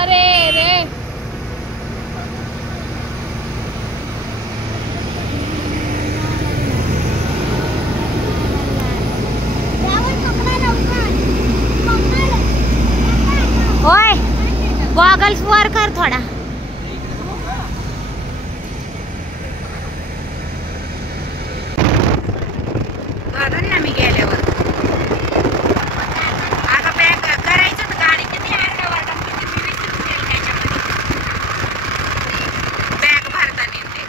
अरे रे ओए गॉगल्स वर कर थोडा. आता नाही आम्ही गेल्यावर आता पॅक करायचं तर गाडी किती अर्ध्यावर बॅग भरताना येते.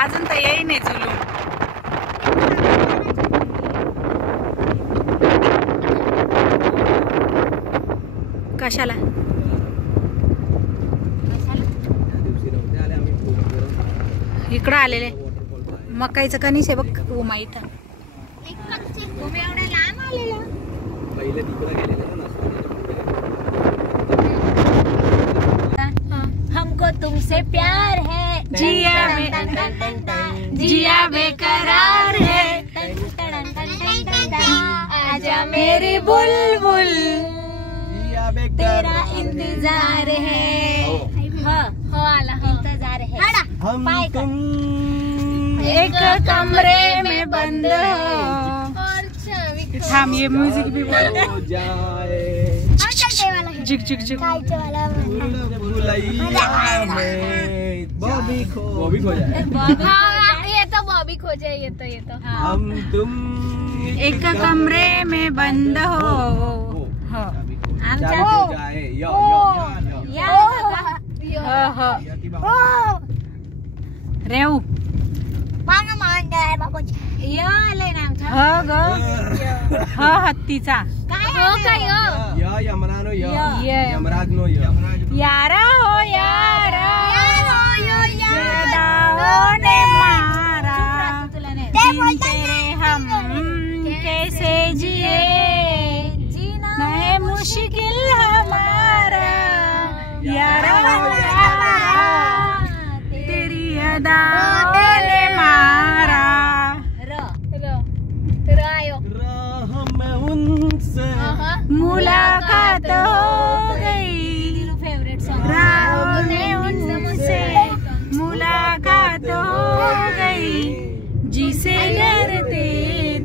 अजून तर येई नाही झुलून. कशाला इकडं आलेले मकाईचं कणीस आहे बघ. उमा इथं तुम्ही एवढ्या लांब आलेला. पहिले तिकडे गेलेले हमको तुमसे प्यार है जिया बेकरार है आजा मेरी बुलबुल तेरा इंतजार है. हो आला इंतजार है. हम तुम एक कमरे में बंद हम ये म्यूजिक भी बोलते जाए जिक जिक जिक. बॉबी खो जाए. ये तो बॉबी खो जाए. ये तो हम तुम एक कमरे में बंद हो जाए. रेऊ हत्तीचा यमरानो यमराज नो यारा हो यारा ने मारा तेरे हम कैसे जिए जीना है मुश्किल हमारा यारा हो यारा तेरी अदाओं ने मारा. मुलाकात हो गई राहों ने उनसे मुलाकात हो गई जिसे डरते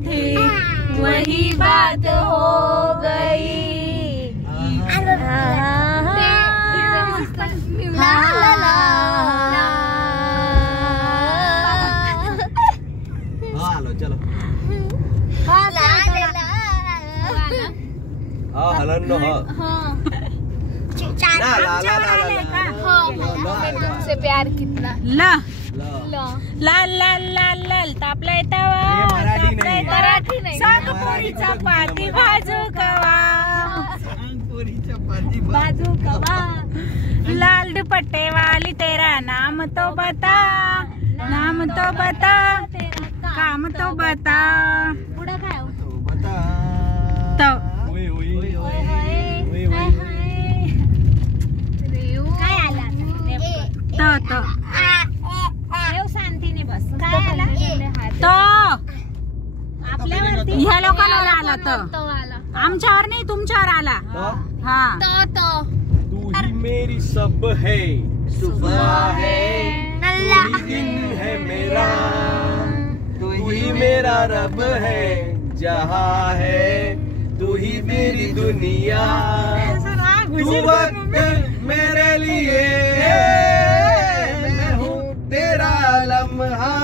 थे वही बात हो गई. चलो हलन नो तुमसे प्यार कितना ला लाल लाल लाल लाल तापलाय तवा सांग पोरी चपाती भाजू कवा लाल दुपट्टे वाली तेरा नाम तो बता काम तो बता. पुढं काय तो काय आला तो शांतीने बस. काय आला तो आपल्यावरती ह्या लोकांवर आला. तो आमच्यावर नाही तुमच्यावर आला. हाँ तो तू ही मेरी सब है सुबह है तू ही दिन है मेरा तू ही मेरा रब है जहाँ है तू ही मेरी दुनिया तू वक्त मेरे लिए मैं हूँ तेरा लम्हा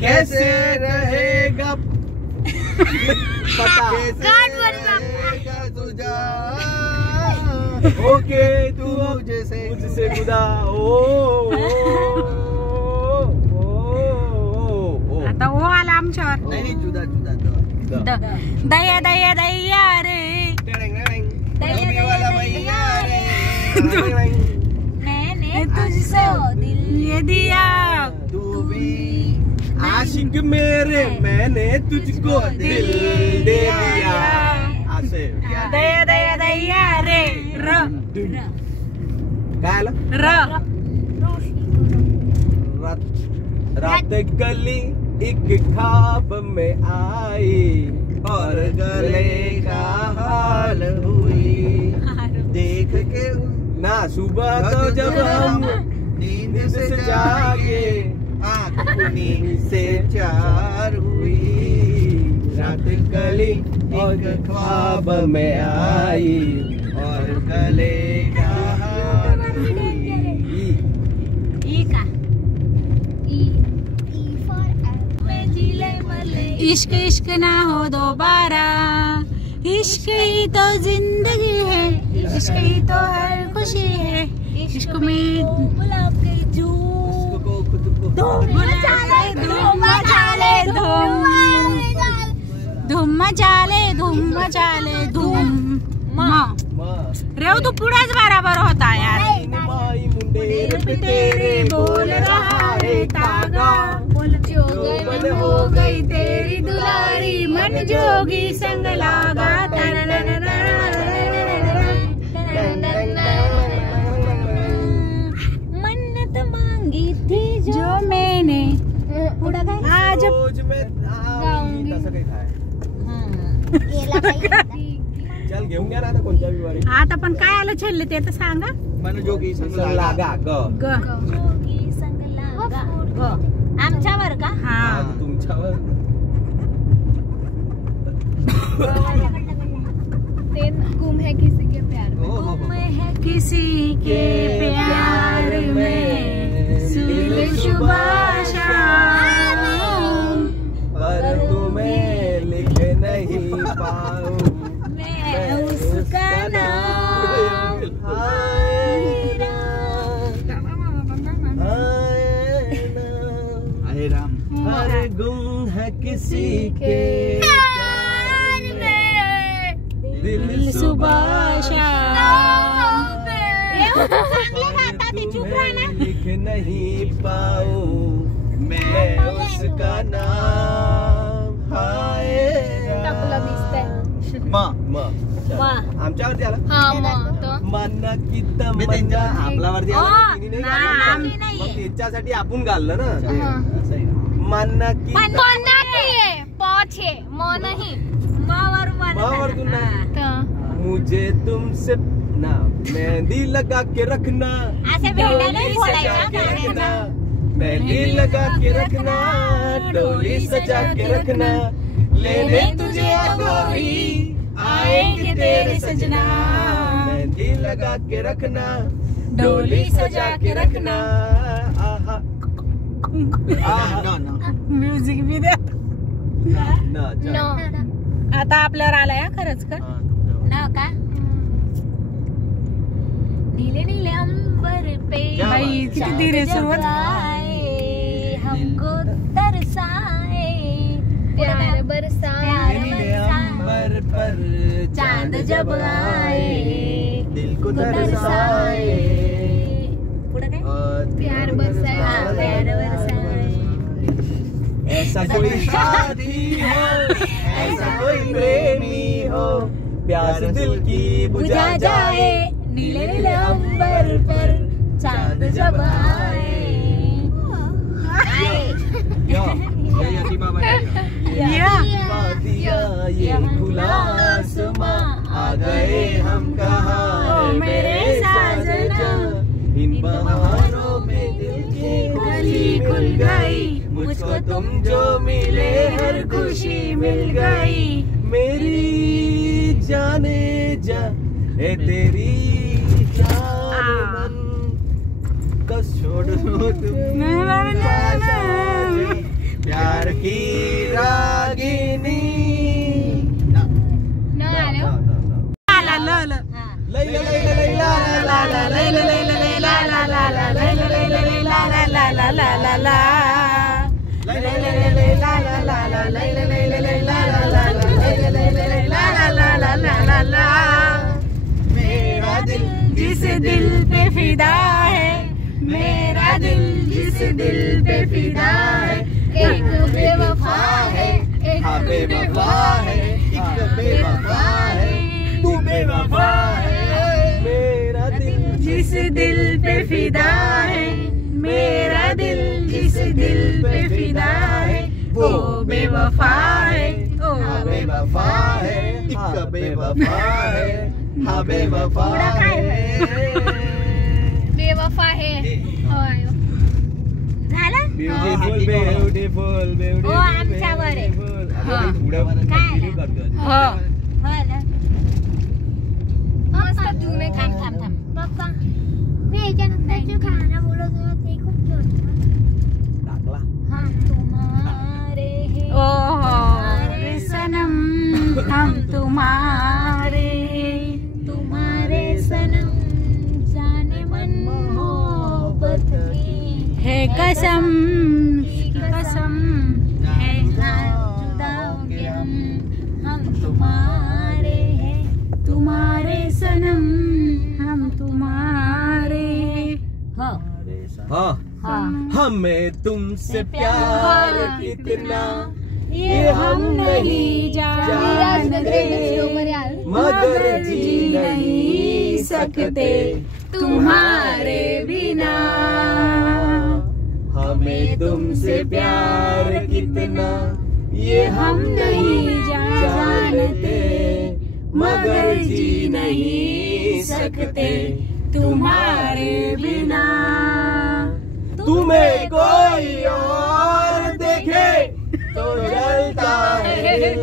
कैसे रहेगा पता कैसे रहेगा तुझा ओके तू मुझसे खुदा आता ओ आला आमच्यावर. नाही जुदा जुदा दया दया दया रे मैंने तुझसे दिल ये दिया तू भी आशिक मेरे मैंने तुझको दिल दे दिया. असे दया दया दया रे र काय आलं र रात गली एक ख्वाब में आई और गले का हाल हुई देख के ना सुबह तो जब हम नींद से जागे आँख नींद से चार हुई रात गली एक ख्वाब में आई और गले का हाल हुई. इश्क इश्क ना हो दोबारा इश्क ही तो जिंदगी है इश्क ही तो हर खुशी है इश्क में गुलाब के धूम मचाले धूम मचाले धूम रेव तू पुढेच बराबर होता यार. तेरे बोल रहा है तागा मन हो गई तेरी दुलारी मन जोगी संग लागा. मन्नत मांगी थी जो मैंने आज गाऊंगी. चल घेऊन घ्या ना आता कोणत्या विवारी. आता पण काय आलं छल्ले ते तर सांगा. मन जोगी संग लागा ग जोगी संग लागा ग आमच्यावर का. हा तुमच्यावर गुम है किसी के प्यार में. गुम है किसी के प्यार में सुबह सुबह शाम पर तुम्हें लिख नहीं पाऊं मैं उसका नाम हर गुम है किसी के प्यार में दिल सुबह शाम लिख नहीं पाऊं मैं उसका नाम. हाय आमच्यावरती आला मन की तमन्ना आपल्यावरती आला. त्याच्यासाठी आपण घाललं ना मन की मुझे तुमसे ना मेहंदी लगा के रखना मेहंदी लगा के रखना डोली सजा के रखना लेने तुझे गोरी आएंगे तेरे सजना मेहंदी लगा के रखना डोली सजा के रखना. म्युझिक व्हिडिओ आता आपल्यावर आलाय खरंच का ना का. नीले नीले अंबर पे बाई किती धीरे सुरुवात. हमको तरसाए प्यार बरसाए अंबर पर चांद जब आए दिल को तरसाए प्यार बरसाए ऐसा कोई साथी हो ऐसा कोई प्रेमी हो प्यास दिल की बुझा जाए नीले नीले अंबर पर चांद जब आए. ये खुला आसमां आ गए हम कहाँ मेरे साजना इन बहारों में दिल की गली खुल गई मुझको तुम जो मिले हर खुशी मिल गई मेरी जाने जा ए तेरी जान कस छोड़ दो तुम प्यार की रागिनी न आलो आला ल लई ला ला ला मेरा दिल जिस दिल पे फिदा है, मेरा दिल जिस दिल पे फिदा है, एक बेवफा है, एक हाँ बेवफा है, एक बेवफा है, तू बेवफा है। मेरा दिल जिस दिल पे फिदा है, मेरा दिल जिस दिल पे फिदा है, वो बेवफा है, ओ बेवफा है, एक बेवफा है, हाँ बेवफा है। बेवफा है. होय. झालं? Beautiful beautiful beautiful. हो, आमच्यावर आहे. काय हो. मस्त जुने थांब थांब थांब. पप्पा मी याच्यानंतरचे गाणं बोलत होतो ते खूप छान. टाकला. हम तुम्हारे हैं ओ रे सनम हम तुम्हारे तुम्हारे सनम जाने मन मोहब्बत की है कसम कसम है जुदा होंगे हम तुम्हारे हैं तुम्हारे सनम हम तुम्हारे हो हाँ हाँ हमें तुमसे प्यार कितना ये हम नहीं जानते मगर जी नहीं सकते तुम्हारे बिना हमें तुमसे प्यार कितना ये हम नहीं जानते मगर जी नहीं सकते तुम्हारे बिना। तुम्हें कोई और देखे तो जलता है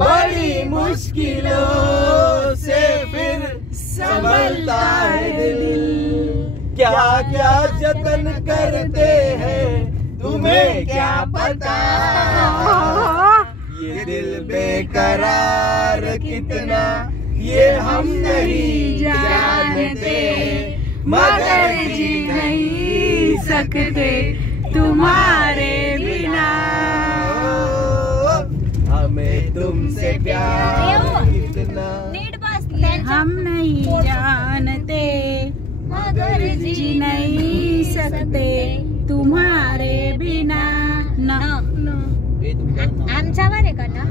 बड़ी मुश्किलों से फिर संभलता है दिल। क्या क्या जतन करते हैं तुम्हें क्या पता ये दिल बेकरार कितना ये हम नहीं जानते मगर जी नहीं सकते तुम्हारे बिना। हमें तुमसे प्यार कितना नीट बस हम नहीं जानते मगर जी नहीं सकते तुम्हारे बिना। आमच्यावर आहे का ना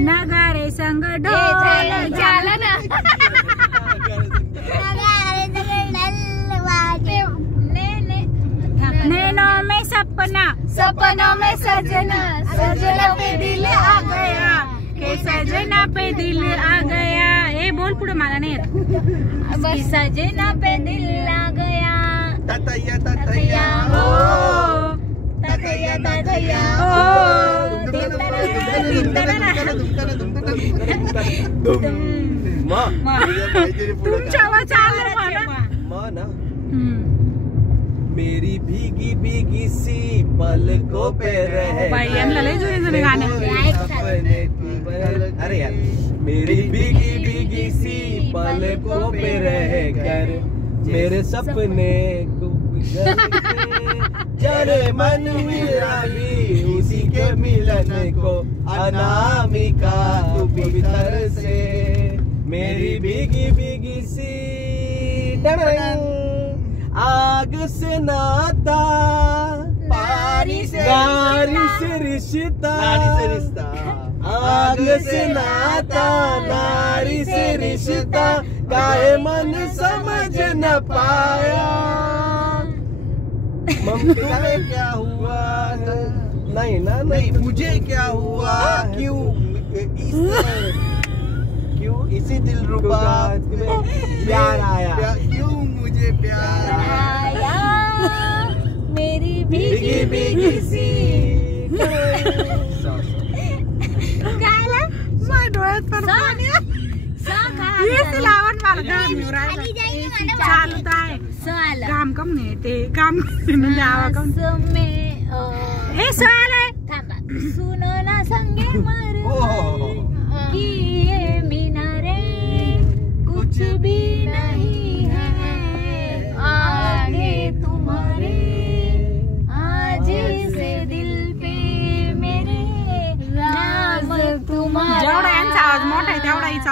नगारे संग ढोल झालं ना. नैनों में सपना सपनों में सजना सजना पे दिल आ गया के सजना पे दिल आ गया। ए बोल पुढे मला नाही येत. बस सजना पे दिल आ गया ततैया ततैया ओ ततैया ततैया तुमच्या वाचाल मला माँ ना मेरी भीगी भीगी सी पलकों पे रह बाई यांना लय जुने जुने गाणे. अरे यार मेरी भीगी भीगी सी पलकों पे रह कर मेरे सपने को जाने मन मेरा भी उसी के मिलन को अनामिका तू भीतर से मेरी भीगी भीगी सी आग से नाता गाड़ी से रिश्ता आग से नाता नारी से रिश्ता काहे मन समझ न पाया ममता क्या हुआ नहीं ना नहीं मुझे क्या हुआ क्यों क्यों इसी दिल रुबा प्यार आया क्यों मुझे प्यार आया मेरी भीगी भीगी सी कायला माझ्या डोळ्यात पण पाणी आहे. येस लावण मला काम येऊ राहिलं. चालत आहे काम कम नाही ते काम म्हणजे आवा कम हे सवाल आहे. थांबा सुनो ना संगे मर कि ये मीनारे कुछ भी नहीं है आगे तुम्हारे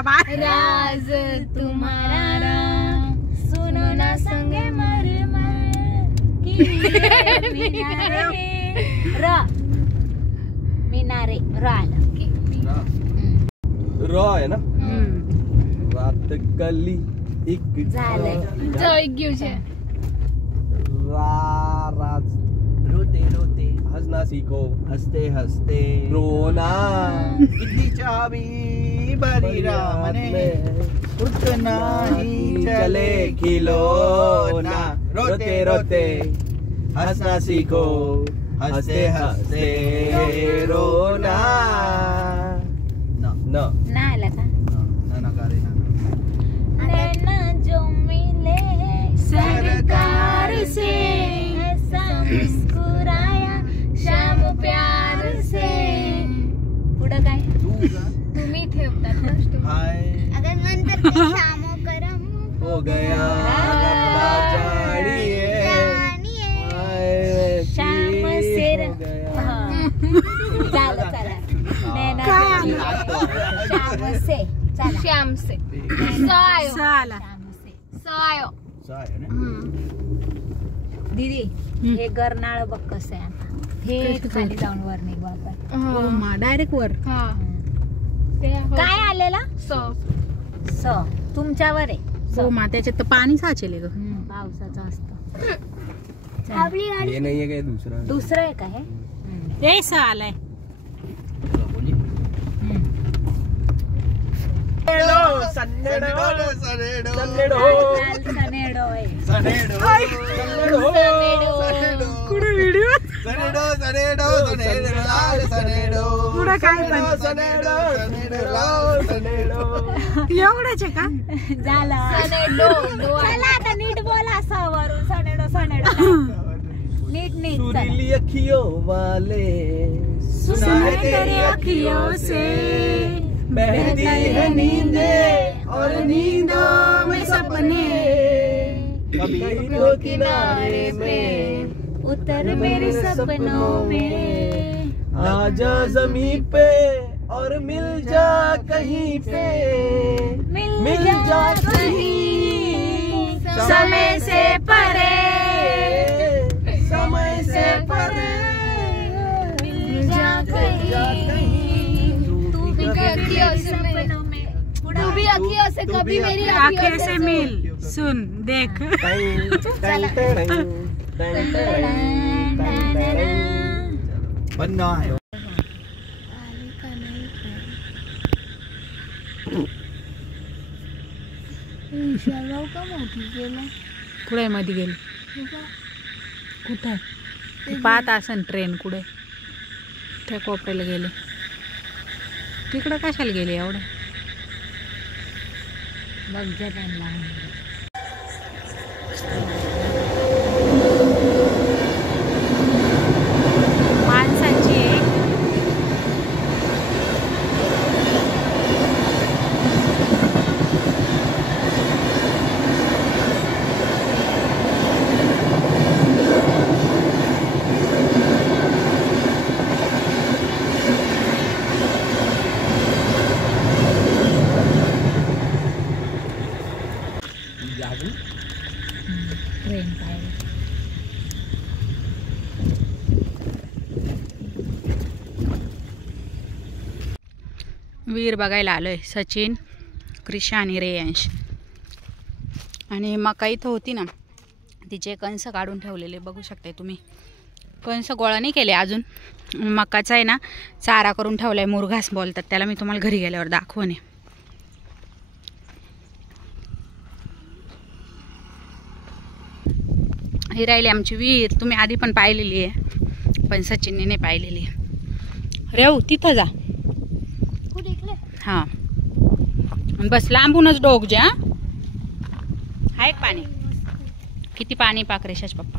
बाय. राज तुम्हारा सुनो ना संगे मर मिनारे आलं. र आहे ना. रात कली एक झालंय. जय घेऊ छे. राज रोते रोते हंसना सीखो हसते हसते रोना किती चावी बरी रामने उठना ही चले खिलौना रोते रोते हंसना सीखो हंसते हंसते रोना. न ना आला का? नकारे नैना जो मिले सरकार से ऐसा मुस्कुराया शाम प्यार से. पुढं काय? तुम्ही ठेवतात ना. हाय अगर नंतर शामो करम हो गया गप्पा जानिए शाम सेर. झालं चला. नैना जो मिले शाम से. चला. श्याम से सायो चला. शाम से. सायो. आहे ना. दीदी हे गरनाळ बघ कसं आहे आता. हे खाली जाऊन वर निघू आपण. हो मा डायरेक्ट वर. हा ते काय आलेला? स तुमच्यावर आहे. हो मा त्याच्यात तर पाणी साचेल ग. पावसाचं असतं. ये नहीं है क्या दूसरा. दुसरं आहे का हे? ए स आलाय. सन्नेडो सनेडो सनेडो आहे. सनेडो कुठे व्हिडिओ सनेडो सनेडो सनेडो लाल सनेडो पुढं काय पण सनेडो सनेडो लाल सनेडो. एवढंच आहे का? झालं. सनेडो चला आता नीट बोला वरून. सनेडो सनेडो नीट नीट. चला. सुरीली अखियों वाले सुनाए तेरी अखियों से बहती है नींदें और नींदों में सपने कभी तो किनारे में उतर मेरे सपनों में. आजा जमीन पे और मिल जा कहीं पे मिल जा कहीं समय से परे समय से परे मिल जा कहीं. तू भी अखियों से तू भी अखियों से कभी मेरी आंखें से मिल सुन देख. बंद आहे. कुठे मध्ये गेली? कुठे पाहत असन ट्रेन कुठे? त्या कोपऱ्याला गेले. तिकडं कशाला गेले एवढं? बघ जा त्यांना. माणसाची आहे. ट्रेन पाहिजे. वीर बघायला आलोय. सचिन, क्रिशा आणि रेयांश. आणि मका इथं होती ना, तिचे कंस काढून ठेवलेले बघू शकते तुम्ही. कंस गोळा नाही केले अजून. मकाचा आहे ना चारा करून ठेवलाय. मुरघास बोलतात त्याला. मी तुम्हाला घरी गेल्यावर दाखवणे. ही राहिली आमची विहीर. तुम्ही आधी पण पाहिलेली आहे, पण सचिनने नाही पाहिलेली आहे. रेऊ तिथं जा. हां बस लांबूनच डोक जे. हां आहे पाणी. किती पाणी पाकरेशाच पप्पा.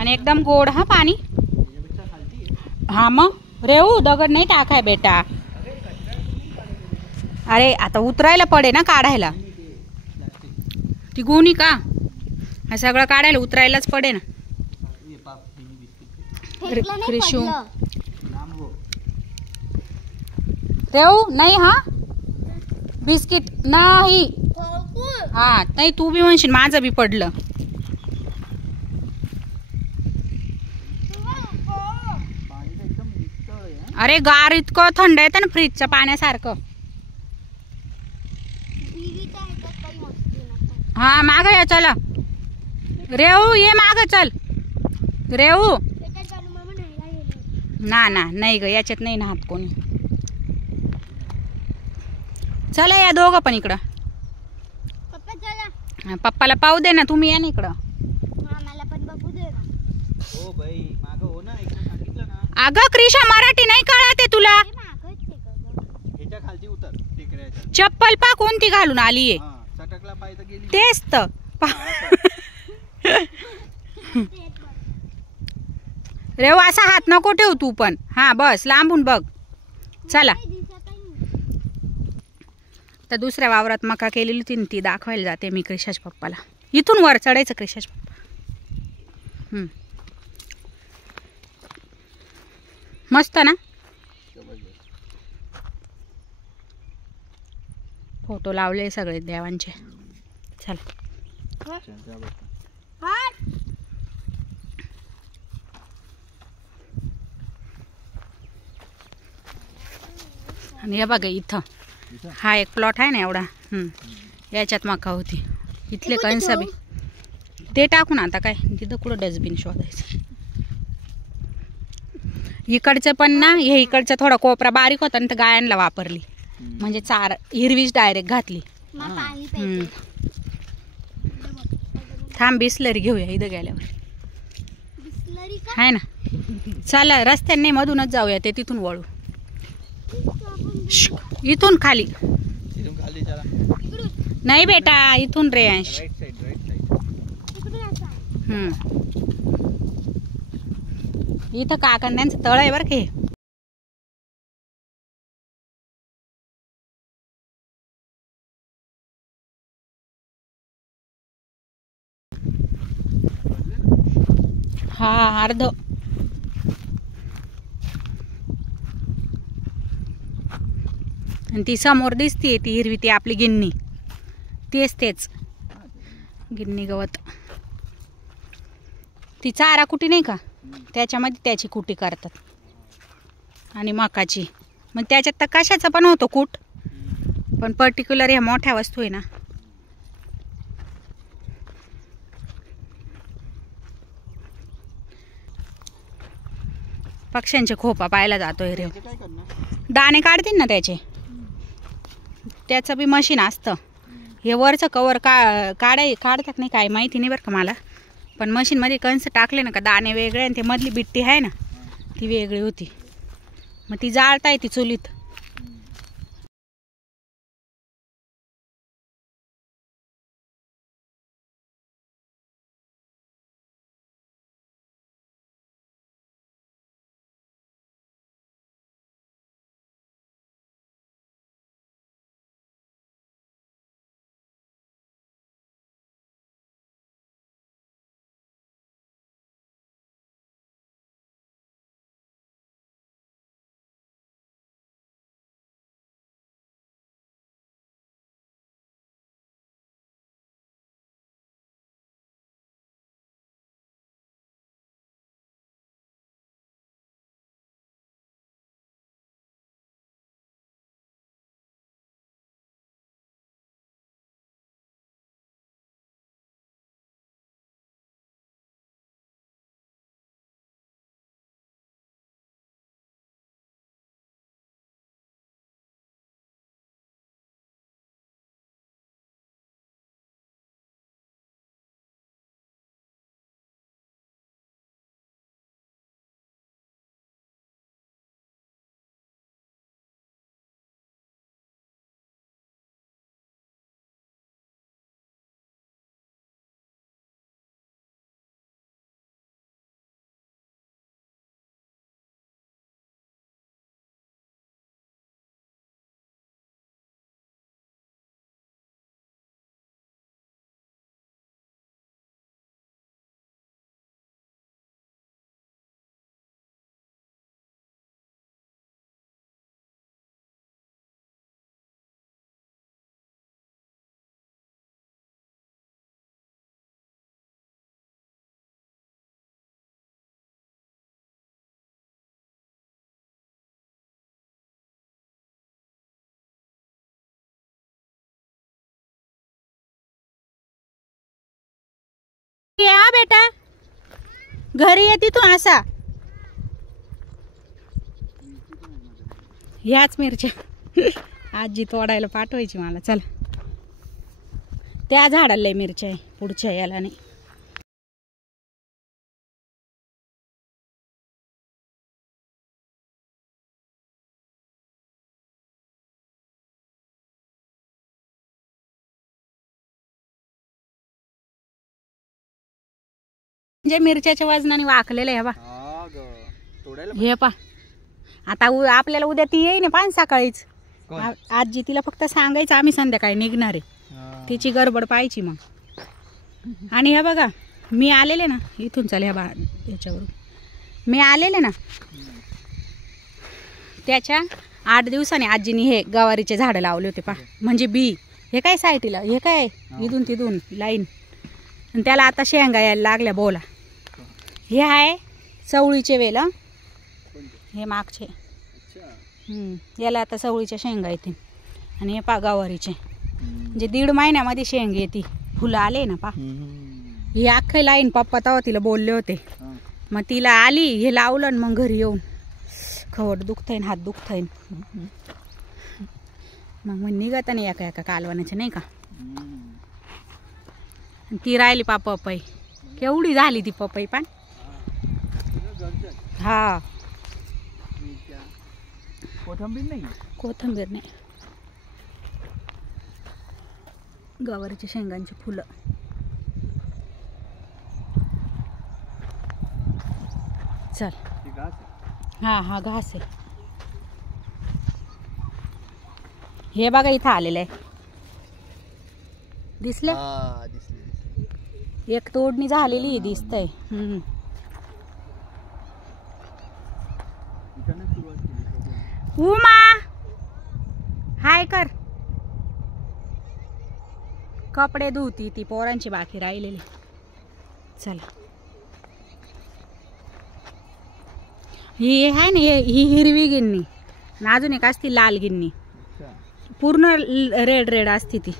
आणि एकदम गोड. हा पाणी. हा मग रेऊ दगड नाही टाकाय बेटा. अरे आता उतरायला पडे ना काढायला. ती गोणी का हा सगळं काढायला उतरायलाच पडे ना. क्रिशू रेऊ नाही हा बिस्किट नाही. हा नाही तू बी म्हणशील माझं बी पडलं. अरे गार इतकं थंड येतं ना फ्रीजच्या पाण्यासारखं. हा माग या चला रेऊ ये माग चल रेऊ. ना ना नाही ग याच्यात नाही ना हात कोणी. चला या दोघं पण इकडं. पप्पाला पाहू दे ना तुम्ही या ना इकडं. अगं क्रिशा मराठी नाही कळत आहे तुला. चप्पल पा कोणती घालून आलीये तेच तर. रेव असा हात नको ठेव तू पण. हा बस लांबून बघ. चला तर दुसऱ्या वावरात मका केलेली होती ती दाखवायला जाते मी क्रिशाच्या पप्पाला. इथून वर चढायचं क्रिशाच्या पप्पा. मस्त ना. फोटो लावले सगळे देवांचे. चला आणि हे बघा इथं हा एक प्लॉट आहे ना एवढा. याच्यात मका होती. इथले कंस बी ते टाकून आता काय तिथं कुठं डस्टबिन शोधायचं. इकडचं पण ना हे इकडचा थोडा कोपरा बारीक होता ना तर गायांना वापरली म्हणजे चार हिरवीच डायरेक्ट घातली. थांब बिस्लरी घेऊया इथं गेल्यावर आहे ना. चला रस्त्याने मधूनच जाऊया ते तिथून वळू. इथून खाली नाही बेटा इथून रे अंश. इथं काकांड्यांचं तळ आहे बरं का. हा अर्ध. आणि ती समोर दिसतीये ती हिरवी ती आपली गिन्नी. तेच गिन्नी गवत. ती चारा कुटी नाही का त्याच्यामध्ये त्याची कुटी करतात आणि मकाची. मग त्याच्यात तर कशाचा पण होतो कूट पण पर्टिक्युलर ह्या मोठ्या वस्तू आहे ना. पक्ष्यांचे खोपा पाहायला जातोय रे. दाणे काढतील ना त्याचे. त्याचं बी मशीन असतं. हे वरचं कवर काढतात नाही काय माहिती नाही बरं का मला. पण मशीनमध्ये कंस टाकले ना का दाणे वेगळे आणि ते मधली बिट्टी आहे ना ती वेगळी होती. मग ती जाळताय ती चुलीत. बेटा घरी येते तू असा. ह्याच मिरच्या आजी तोडायला पाठवायची मला. चला त्या झाडाला लय मिरच्या आहे, पुढच्या याला नाही. म्हणजे मिरच्याच्या वजनाने वाकलेलं आहे बा. हे पा आता आपल्याला उद्या ती येईन पान सकाळीच. आजी तिला फक्त सांगायचं आम्ही संध्याकाळी निघणार आहे, तिची गडबड पाहायची मग. आणि हे बघा मी आलेले ना इथून चाल ह्या याच्यावरून मी आलेले ना त्याच्या 8 दिवसांनी आजीने हे गवारीचे झाडं लावले होते पा. म्हणजे बी हे काय साईटीला हे काय इथून तिथून लाईन. आणि त्याला आता शेंगा यायला लागल्या बोला. हे आहे चवळीचे वेल हे मागचे. याला आता चवळीच्या शेंगा येतील. आणि हे पा गवारीचे म्हणजे 1.5 महिन्यामध्ये शेंग येते. फुलं आले ना पा. ही अख्खी लाईन पप्पा तेव्हा तिला बोलले होते. मग तिला आली हे लावलं आणि मग घरी येऊन खवट दुखतंय हात दुखतंय. मग निघत नाही एका एका कालवणाचे नाही का. ती राहिली पा पपई. केवढी झाली ती पपई पण. हा कोथिंबीर नाही गवारीच्या शेंगांची फुलं. चल हा हा घास आहे. हे बघा इथं आलेलं आहे दिसले. एक तोडणी झालेली दिसतंय. उमा हाय कर. कपडे धुती ती पोरांची बाकी राहिलेली. चला ही आहे ना ही हिरवी गिन्नी आणि अजून एक असती लाल गिन्नी. पूर्ण रेड रेड असते ती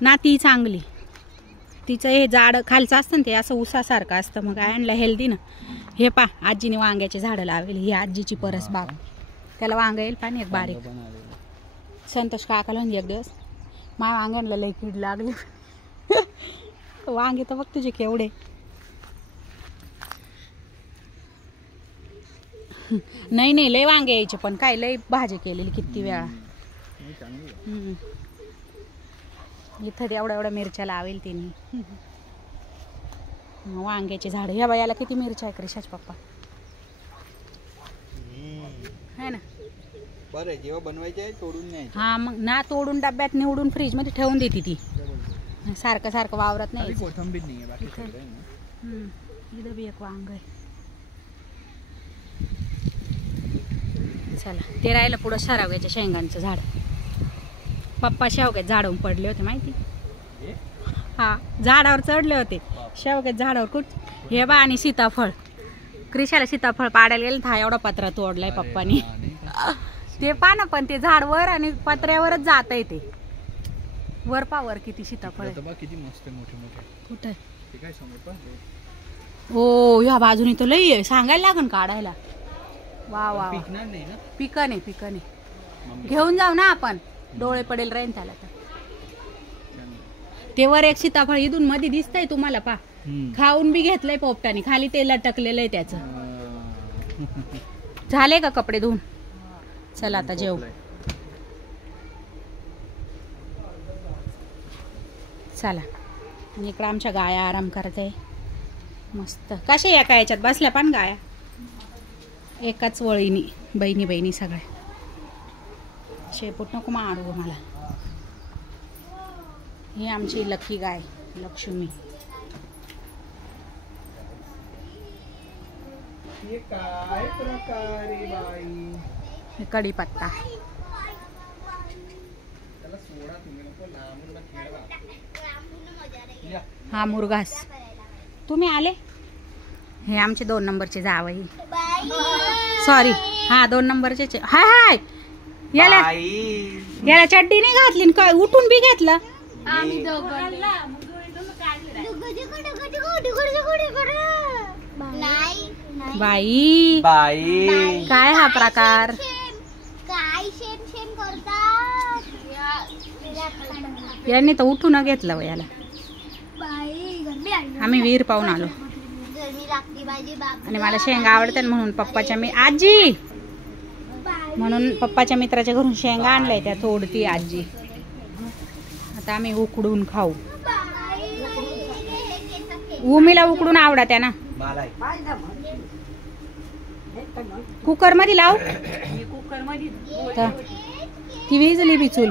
ना. ती चांगली. तिचं हे जाड खालचं असतं ना ते असं उसासारखं असतं. मग आणलं हेल्दी ना. हे पा आजीने वांग्याचे झाडं लावली. ही आजीची परस बाग. त्याला वांग येईल पाणी एक बारीक. संतोष काकाला म्हणजे एक दिवस मा वांग्यांना लई कीड लागली. वांगे तर बघ तुझे केवढे. नाही नाही लय वांगे यायचे पण काय लय भाजी केलेली किती वेळा. इथं एवढ्या एवढ्या मिरच्या लावेल तिने. वांग्याचे झाड. ह्या बायाला किती मिरच्या आहे क्रिशाच पप्पा है ना. बरं जेव्हा बनवायचे तोडून न्यायचे. हा मग ना तोडून डब्यात निवडून फ्रीज मध्ये ठेवून देते ती. सारखं सारखं वावरत नाही. कोथिंबीर नाहीये बाकी इथं बी एक वांग आहे. चला ते राहिलं पुढं शेवग्याच्या शेंगांचं झाड. पप्पा शेवग्यात झाडावून पडले होते माहिती. हा झाडावर चढले होते शेवग्यात झाडावर. कुठ हे बा. आणि सीताफळ क्रिशाला सीताफळ पाडायला गेलं था एवढा पत्रा तोडलाय पप्पानी. ते पा ना पण ते झाड वर आणि पत्र्यावरच जात आहे ते वर. पावर किती सीताफळ किती मस्त मोठे मोठे. कुठे ते काय समोर हो ह्या बाजूने तर लई आहे. सांगायला लागन काढायला. वा वा पिकणार नाही ना. पिकं नाही. घेऊन जाऊ ना आपण. डोळे पडेल राहीन त्याला. तर ते वर एक सीताफळ इथून मध्ये दिसतंय तुम्हाला पा. खाऊन बी घेतलंय पोपटाने. खाली ते लटकलेलं आहे त्याचं. झाले का कपडे धुवून. चला आता जेव. चला आणि इकडं आमच्या गाया आराम करत आहे मस्त. कशा एका याच्यात बसल्या पण गाया एकाच वळीनी. बहिणी बहिणी सगळ्या. शेपूट नको मारू मला. ही आमची लकी गाय लक्ष्मी. हे कढीपत्ता. हा मुरघास. तुम्ही आले. हे आमचे 2 नंबरचे जावई. सॉरी हा 2 नंबरचे. हाय हाय याला चड्डी नाही घातली काय. उठून बी घेतलं. बाई बाई काय हा प्रकार? काय शेम शेम करतात यांनी तर उठून घेतलं याला. आम्ही विहीर पाहून आलो आणि मला शेंगा आवडतात म्हणून पप्पाच्या आजी म्हणून पप्पाच्या मित्राच्या घरून शेंगा आणलाय, त्या तोडती आजी. आता आम्ही उकडून खाऊ. उमीला उकडून आवडत आहे ना. कुकर मध्ये लाव. ती विजली बिचूल.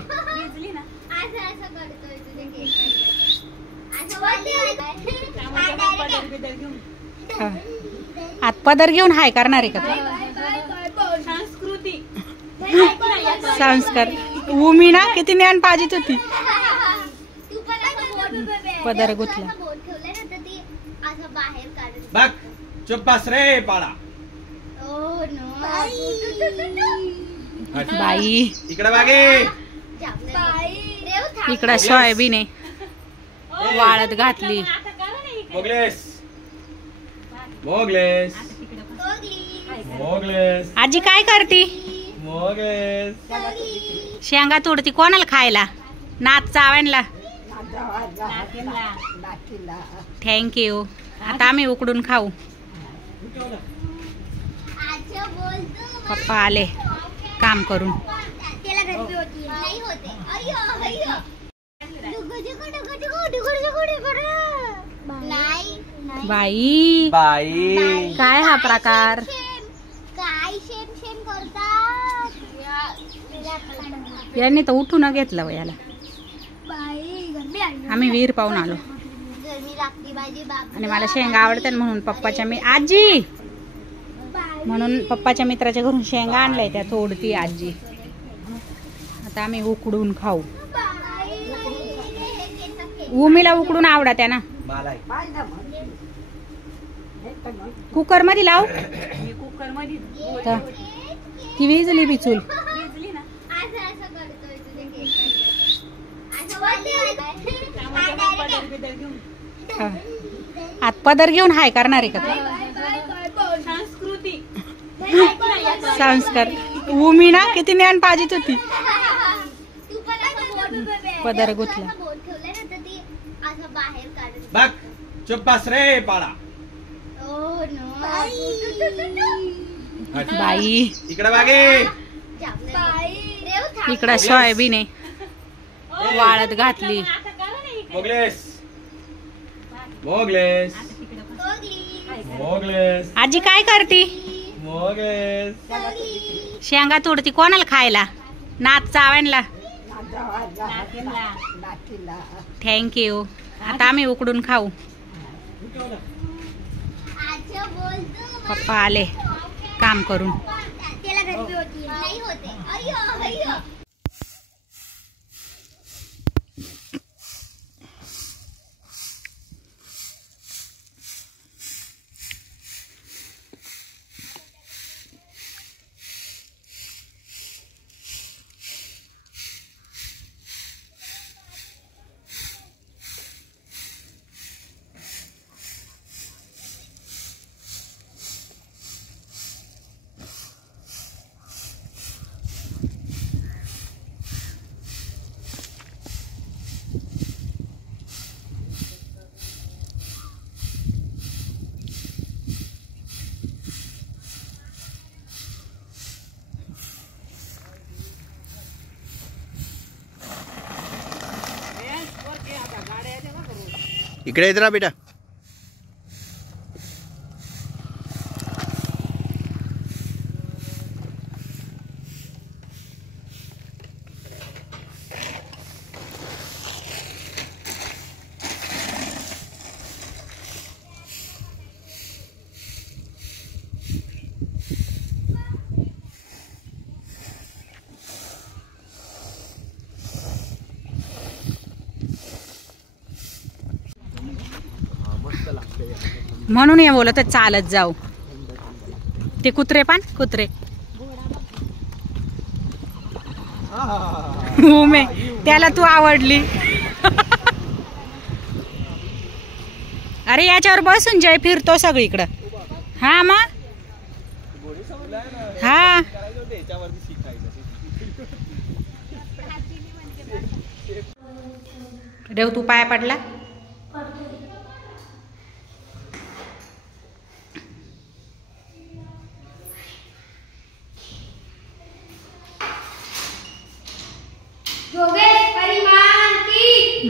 आत पदर घेऊन हाय करणार आहे का? संस्कार. उमी ना किती ज्ञान पाहिजे होती. पदर गुतला. बघ चुप बस रे पाडा. बाई इकडे बागे. इकडं सोयाबीन आहे वाळत घातली. मोगलेस मोगलेस मोगलेस आजी काय करती? मोगलेस. शेंगा तोडती कोणाला खायला? नात चावायला. थँक्यू. आता आम्ही उकडून खाऊ. पप्पा आले काम करून. बाई बाई काय हा प्रकार? काय शेम शेम करतात यांनी तर उठून घेतलं याला. आम्ही विहीर पाहून आलो आणि मला शेंगा आवडतात म्हणून पप्पाच्या आजी म्हणून पप्पाच्या मित्राच्या घरून शेंगा आणलाय, त्या तोडती आजी. आता आम्ही उकडून खाऊ. उमीला उकडून आवडत आहे ना. कुकर मध्ये लाव. ती विजली बिचूल. आत पदर घेऊन हाय करणार आहे का? संस्कार. उमी ना किती ज्ञान पाहिजे होती. पदर गुतला. बघ चुप बस रे पाडा. बाई इकडे बागे. इकडं सोयाबीन आहे वाळत घातली. मोगलेस मोगलेस मोगलेस आजी काय करती? मोगलेस. शेंगा तोडती कोणाला खायला? नात चावायला. थँक्यू. आता आम्ही उकडून खाऊ. पप्पा आले काम करून. इकडे येत ना बेटा. म्हणून हे बोलत चालत जाऊ. ते कुत्रे पण कुत्रे. उमे त्याला तू आवडली. अरे याच्यावर बसून जय फिरतो सगळीकडं. हा मग हा देव तू पाया पडला.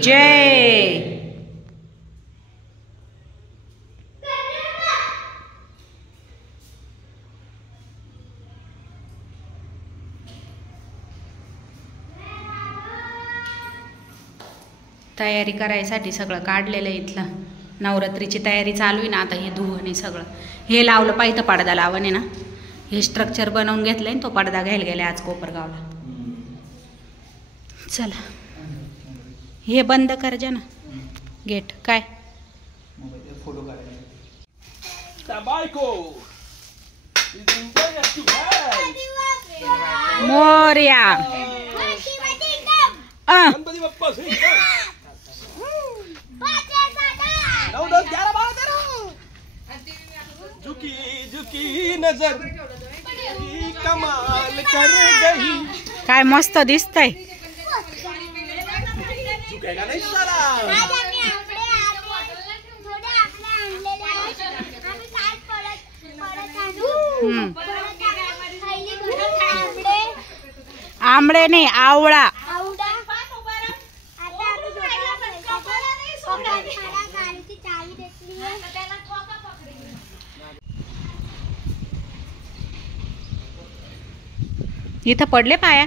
जय. तयारी करायसाठी सगळं काढलेलं आहे इथलं. नवरात्रीची तयारी चालू आहे ना आता. हे धुवणे सगळं हे लावलं पाहिजे. पडदा लावणे ना. हे स्ट्रक्चर बनवून घेतलंय तो पडदा घ्यायला गेले आज कोपरगावला. चला हे बंद कर जा ना गेट. काय मोर्या. गणपती बाप्पा झुकी झुकी नजर कमाल कर गई. काय मस्त दिसतंय. झुकेगा नाही साला. आंबळे नाही आवळा. इथं पडले पाया.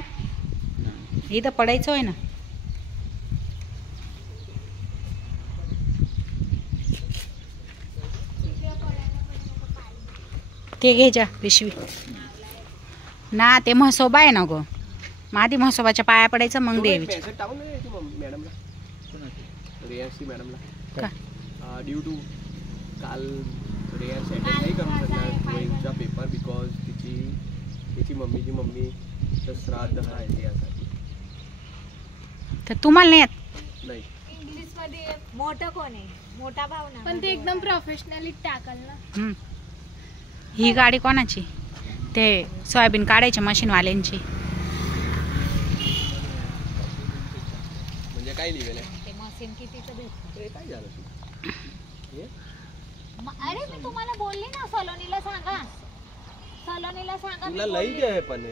इथं पडायचं आहे ना. ते घे जा पिशवी ना. ते म्हसोबा आहे ना गो. मादी म्हसोबाच्या पाया पडायचं मग देवीच्या. ड्यू टू काल रेयर सेट नाही करू शकणार पेपर बिकॉज तिची मम्मीची मम्मीचं श्राद्ध आहे यासाठी. तर तुम्हाला नाही येत. नाही इंग्लिश मध्ये मोठं कोण आहे? मोठा भाऊ ना. पण ते एकदम प्रोफेशनली टाकल ना. ही गाडी कोणाची? ते सोयाबीन काढायच्या मशीनवाल्यांची. म्हणजे काय लिहिलेलं ते मशीन कितीचं भेटतं? आहे? काय झालं? अरे मी तुम्हाला बोलली ना सलोनीला सांगा. सलोनीला सांगा. तुला लई आहे पण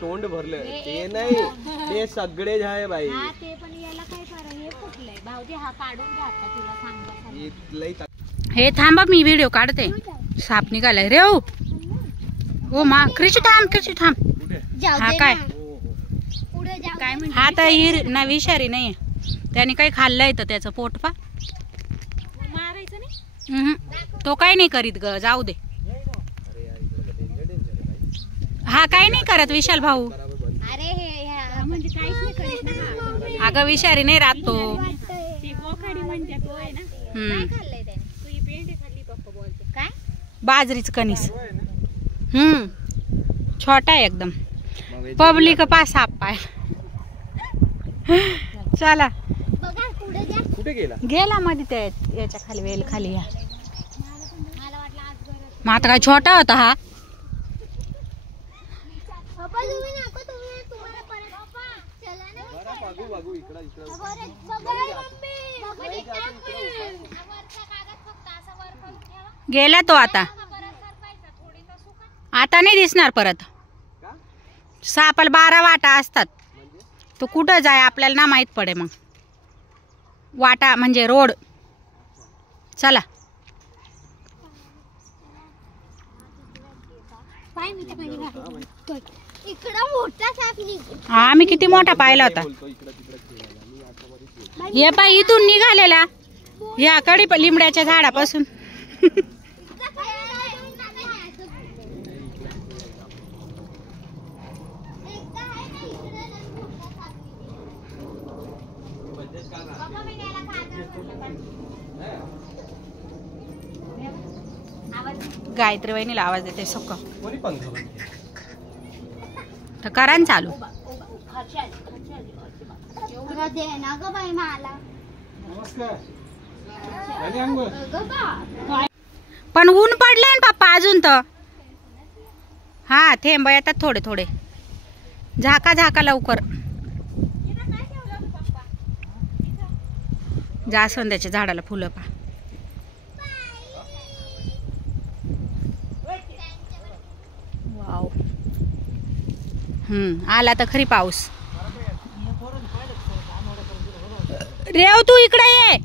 तोंड भरलं ते नाही. ते सगळे आहे बाई. हा ते पण याला काय करा. हे कुठलंय भाऊजी? हा काढून घ्या आता. तुला सांगा. हे थांबा मी व्हिडिओ काढते. साप निघालाय रे. हो मा कृषी थांब. कृषी थांब. हा काय हा तर हिर ना विषारी नाही. त्याने काही खाल्लंय तर त्याचं पोट पा मारायचं नाही. तो काही नाही करीत ग. जाऊ दे. हा काही नाही करत विशाल भाऊ. अरे हे म्हणजे काहीच नाही करीत. अगं विषारी नाही राहत तो. काय बाजरीच कणीस. छोटा आहे एकदम. पब्लिक पास साप पाय. चला कुठे गेला? गेला मध्ये त्या याच्या खाली वेल खाली. या मग आता काय छोटा होता हा. गेला तो आता. आता नाही दिसणार परत. सापाला 12 वाटा असतात. तो कुठं जाय आपल्याला ना माहित पडे. मग वाटा म्हणजे रोड. चला आम्ही किती मोठा पाहिला होता. हे पाय इथून निघालेला या कडी लिंबड्याच्या झाडापासून. गायत्री वहिनीला आवाज देते सक. तर करा ना चालू. पण ऊन पडलंय ना पप्पा अजून तर. हा थेंब येतात थोडे थोडे. झाका झाका लवकर. जास्वंदाच्या झाडाला फुलं पा. वाव. आला तर खरी पाऊस. रेव तू इकडे ये.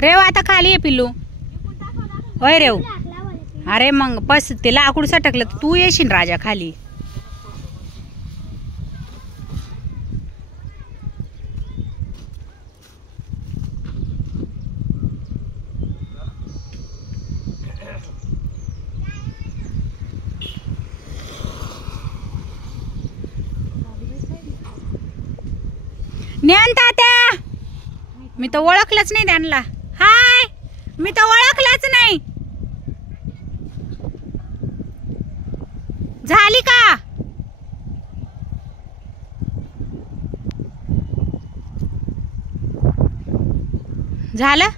रेव आता खाली आहे पिल्लू. होय रेव. अरे मग बस ते लाकूड सटकलं तर तू येशील राजा खाली. ज्ञान तात्या मी तर ओळखलंच नाही त्यांना. हाय मी तर ओळखलंच नाही. झाली का? झालं.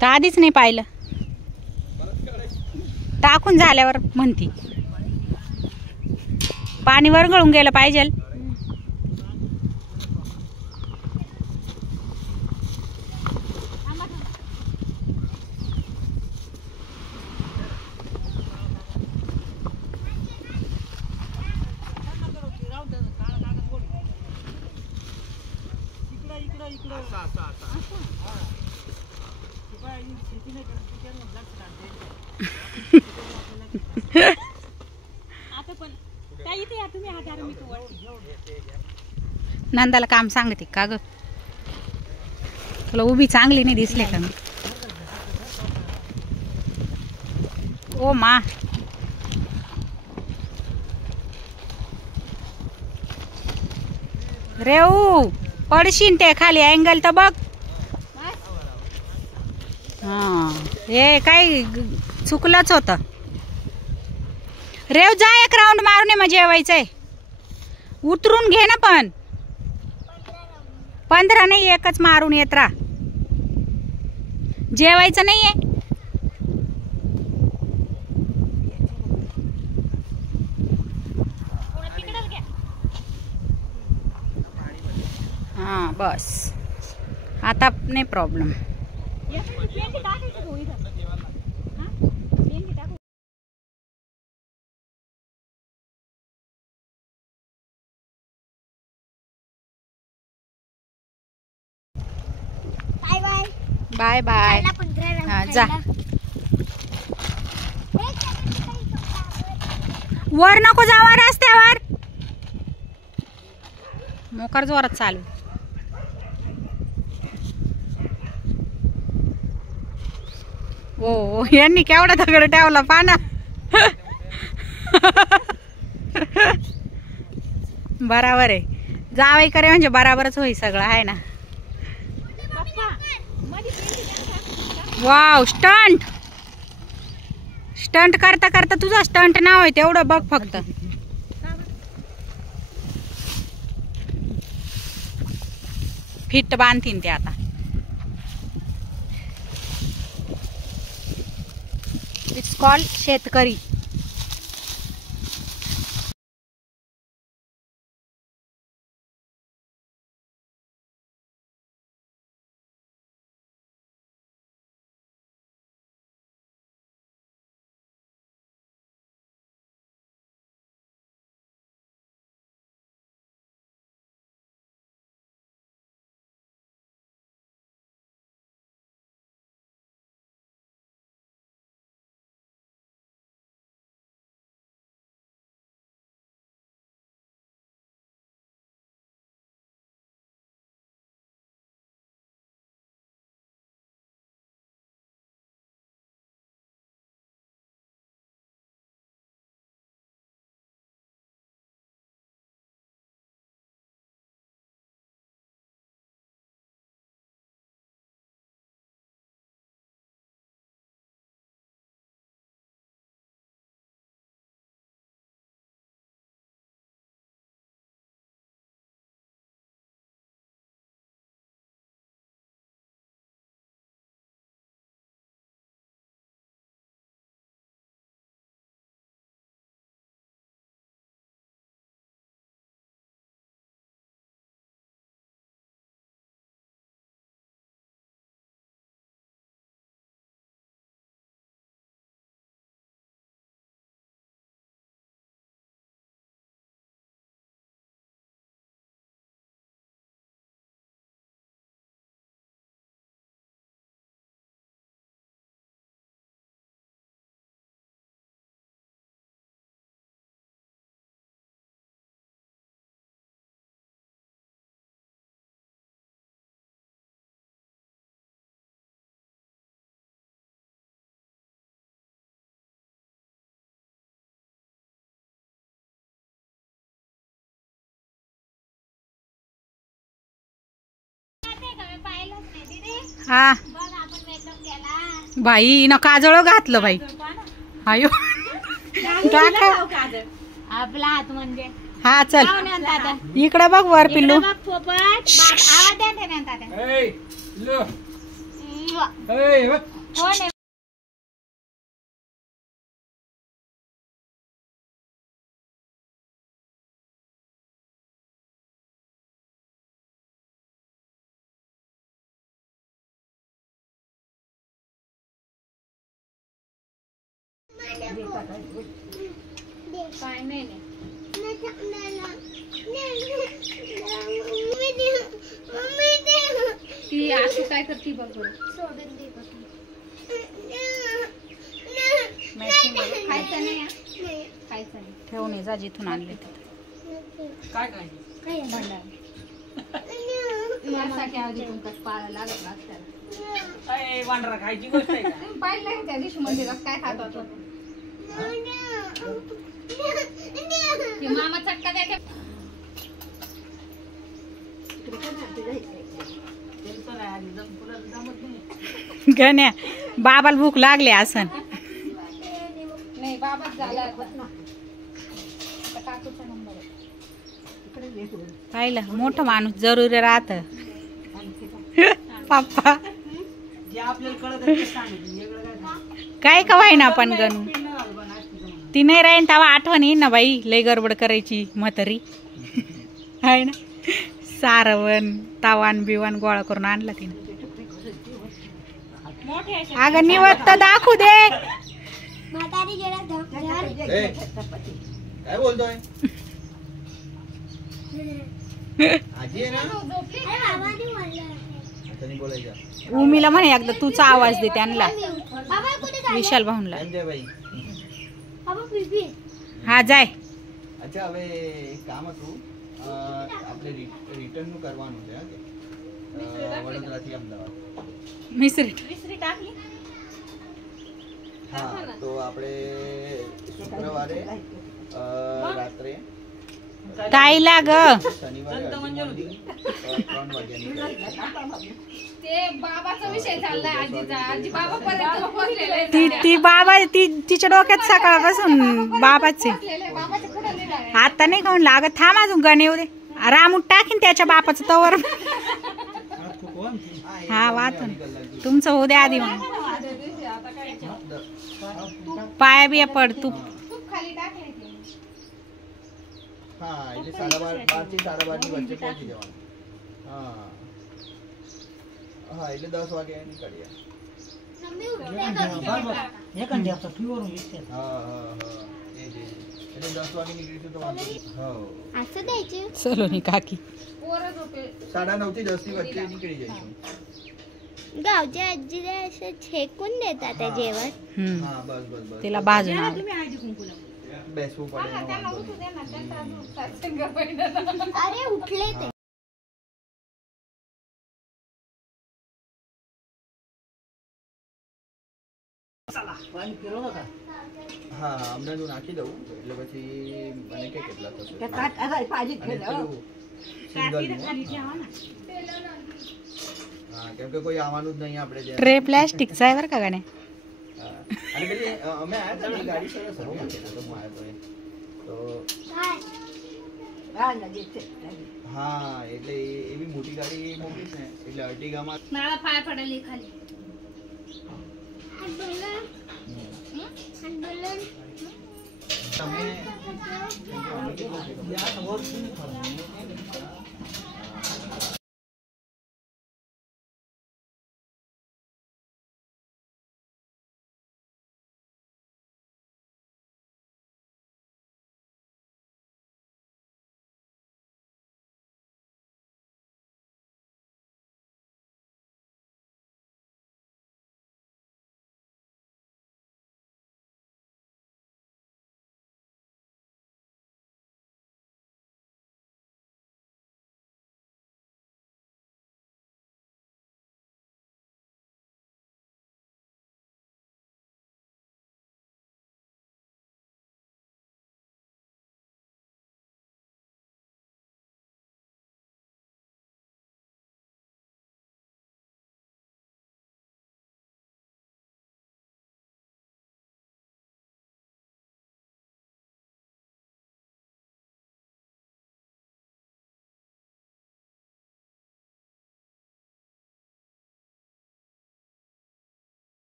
तर आधीच नाही पाहिलं. टाकून झाल्यावर म्हणती पाणी वरगळून गेलं पाहिजे. नंदाला काम सांगते का ग? तुला उभी चांगली नाही दिसले का मी? ओ मा रेऊ पडशीन ते खाली. अँगल तर बघ. हा हे काय चुकलंच होतं. रेव जा एक राऊंड मारून ये. मग जेवायचंय. उतरून घे ना. पण 15 नाही एकच मारून येत राहा. जेवायचं नाहीये. हा बस आता नाही प्रॉब्लेम. Bye bye. हा जा. वर नको जावा रस्त्यावर. मोकर जोरात चालू. ओ यांनी केवढा दगड ठेवला पाना. बराबर आहे. जावई करे म्हणजे बराबरच होई सगळं आहे ना. Wow stunt. स्टंट करता करता तुझा स्टंट नाव आहे तेवढं बघ फक्त. फिट बांधतीन ते आता. इट्स कॉल्ड शेतकरी. हा बाई न काजळ घातलं बाई. आयो आपला हात म्हणजे हा चल इकडे बघ वर पिल्लू. आवाज द्या. काय नाही ती असं काय करते बघ खायचं नाही खायचं नाही ठेवून ये जा जिथून आणले काय काय वांडरा खायची गोष्ट आहे का? पाहिलं त्या दिवशी मंदिरात काय खात होतो मामा चटका द्या. गण्या बाबाला भूक लागली असन. नाही बाबाच झाला काकूचा नंबर पाहिलं मोठं माणूस जरुरी राहत. पप्पा काय का व्हायना पण गणू ती नाही राहीन तेव्हा आठवण येईन ना बाई. लय गडबड करायची म्हातारी आहे ना. सारवण तावान बिवान गोळा करून आणला तिने. अगं निवत तर दाखवू दे. काय बोलतोय आजी आहे ना आता नाही बोलायचं. उमीला म्हणे एकदा तुझा आवाज दे त्यांना विशाल भाऊनला. भाई હા જાય. અચ્છા હવે એક કામ હતું આપણે રિટર્ન નું કરવાનું છે વડોદરા થી અમદાવાદ. મિશ્રી હા તો આપણે શુક્રવારે રાત્રે ताईला ग शनिवारे 3 वाગ્याની ते बाबाचा विषय चाललाय आजीचा. आजी बाबा पर्यंत पोहोचलेले आहे. ती बाबा तिच्या डोक्यात सकाळपासून बाबाचे बाबाच्या पुढे लिहिलंय. आता नाही खाऊन लागत. थांब अजून गण येऊ दे. रामूट टाकीन त्याच्या बापाचं तवर. हा वाचून तुमचं होऊ दे आधी. मग पाया बिया पड तू. तूप खाली टाकले હા એટલે 12:30 થી 12:30 ની વચ્ચે પહોંચી જવાનું. હા હા એટલે 10 વાગે નીકળીએ. હા હા હા એટલે 10 વાગે નીકળીશું તો વાંધો નહીં. હા असं द्यायचे सलोनी काकी पोरं झोपे 9:30 થી 10 ની વચ્ચે નીકળી જઈશું. गावच्या आजीला असं छेकून देतात ते जेवण. હા બસ બસ બસ तिला बाजून બેસવું પડે એનો વાંધો નહીં. अरे उठले ते હા હમણાં જો નાખી દઉં એટલે પછી મને કે કેટલા થશે. હા કેમ કે કોઈ આવવાનું જ નહીં આપણે ट्रे प्लॅस्टिकचा आहे बरं का गाण्या. અને પેલી અમે આયા હતા એ ગાડી સરસ હતી તો હું આવ્યો તો હા એટલે એવી મોટી ગાડી મોકલીશ ને એટલે અર્ટિગામાં मला पाय पडली खाली. તમે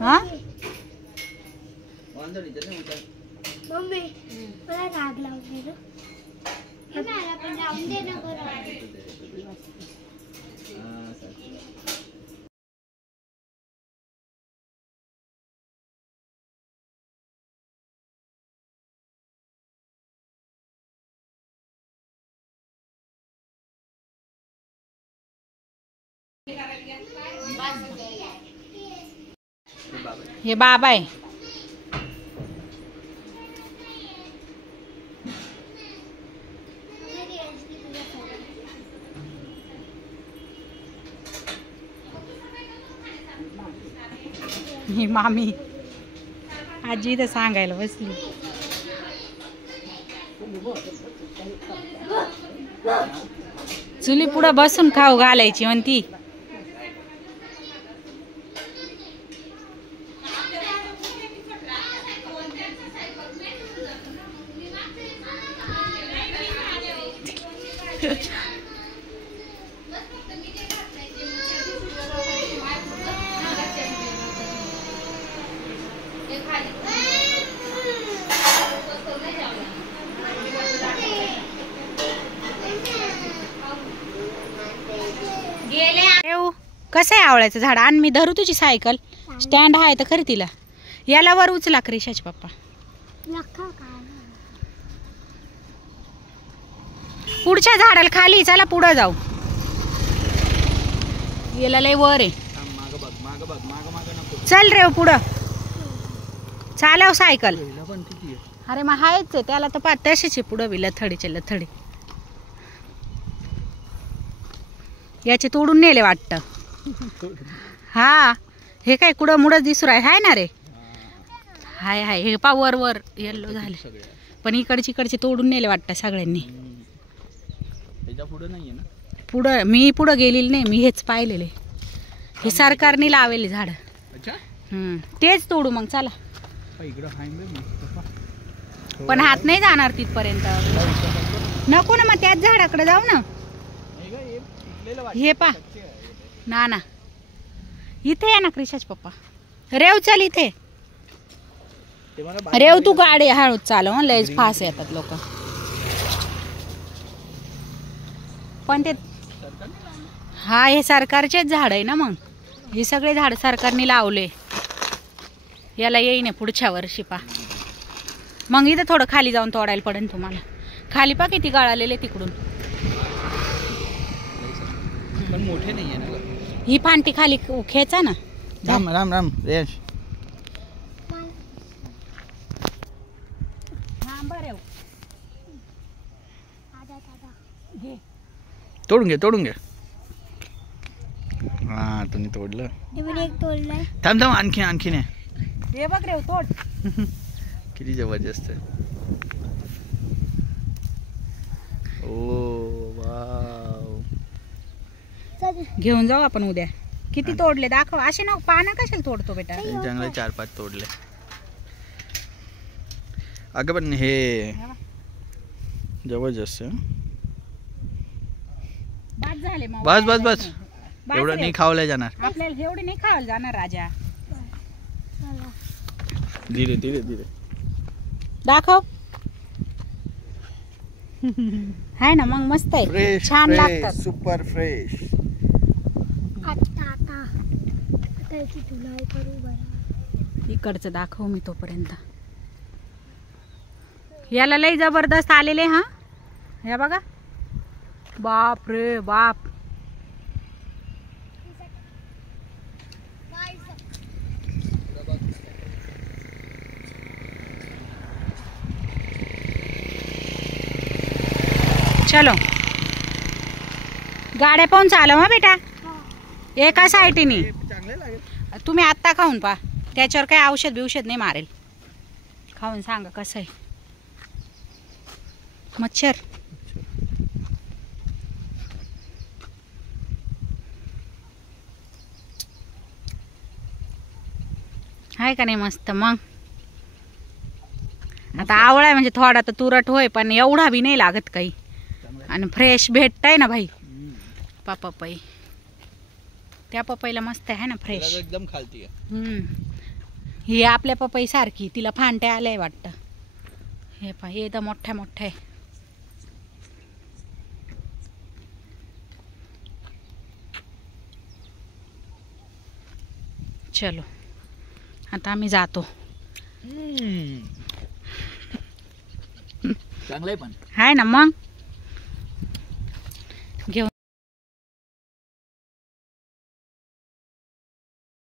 हा वांदो नाही त्याने उचल. मम्मी मला राग लावते रे. हे मला पण लावून दे ना बरं. हां सारखं. हे बाबा आहे. ही मामी आजी इथं सांगायला बसली. चुली पुढं बसून खाऊ घालायची म्हणती. कसं आहे आवळ्याचं झाड? आणि मी धरू तुझी सायकल. स्टँड आहे तर खरी तिला. याला वर उचला क्रिशाचे पप्पा. पुढच्या झाडाला खाली चला पुढं जाऊ. याला लय वर आहे. मागं बघ मागं बघ मागं मागं नको. चल रे पुढं चालव सायकल. पहिला पण किती आहे? अरे मग आहेच आहे त्याला तर तशीच आहे पुढं बी लथडीचे लथडी. याचे तोडून नेले वाटतं. हा हे काय कुठं मुडच दिसू आहे. हाय ना रे हाय हाय. हे पा वर वर येल्लो झाले पण इकडचे तोडून नेले वाटतं सगळ्यांनी. त्याच्या पुढे नाहीये ना? पुढं मी पुढं गेलेली नाही. मी हेच पाहिलेले. हे सरकारने लावले झाड. अच्छा तेच तोडू मग चला. इकडं हाय पण हात नाही जाणार तिथपर्यंत. नको ना मग त्याच झाडाकडे जाऊ ना. हे पा ना ना इथे आहे ना क्रिशाच पप्पा. रेव चल इथे. रेव तू गाडी हळूच चालव. लयच फास येतात लोक. पण ते हा हे सरकारचेच झाड आहे ना. मग हे सगळे झाड सरकारने लावले. याला येईन पुढच्या वर्षी पा. मग इथं थोडं खाली जाऊन तोडायला पडेल तुम्हाला. खाली पा किती गळालेले तिकडून. पण मोठे नाहीये ना. ही फांटी खाली खेचा ना. राम राम राम रेश. तोडून घे. हा तुम्ही तोडलं. थांब आणखीन आहे. हे बघ रे तोड. किती जबरदस्त आहे. ओ वाव. घेऊन जाऊ आपण उद्या. किती तोडले दाखव. असे ना पानं कशाला तोडतो बेटा. चांगले 4-5 तोडले. अगं पण हे जबरदस्त. बस एवढं नाही खावलं जाणार. आपल्याला एवढे नाही खावलं जाणार राजा. धीरे दाखव. हाय ना मग मस्त आहे. छान लागतात. Super fresh. इकडचं दाखव मी तोपर्यंत. याला लय जबरदस्त आलेले. हा हे बघा. बाप रे बाप. चलो गाड्या पाहून चालव हा बेटा. एका साईडनी. तुम्ही आत्ता खाऊन पा. त्याच्यावर काही औषध नाही मारेल. खाऊन सांगा कसं आहे. मच्छर आहे का नाही मस्त. मग आता आवळा म्हणजे थोडा तर तुरट होय पण एवढा बी नाही लागत काही. आणि फ्रेश भेटताय ना भाई. पपई त्या पपईला मस्त आहे ना फ्रेश. एकदम खालती आहे. हे आपल्या पपई सारखी तिला फांट्या आल्याय वाटतं. हे पहा हे तर मोठ्या मोठ्या आहे. चलो आता आम्ही जातो. चांगलंय पण आहे ना मग.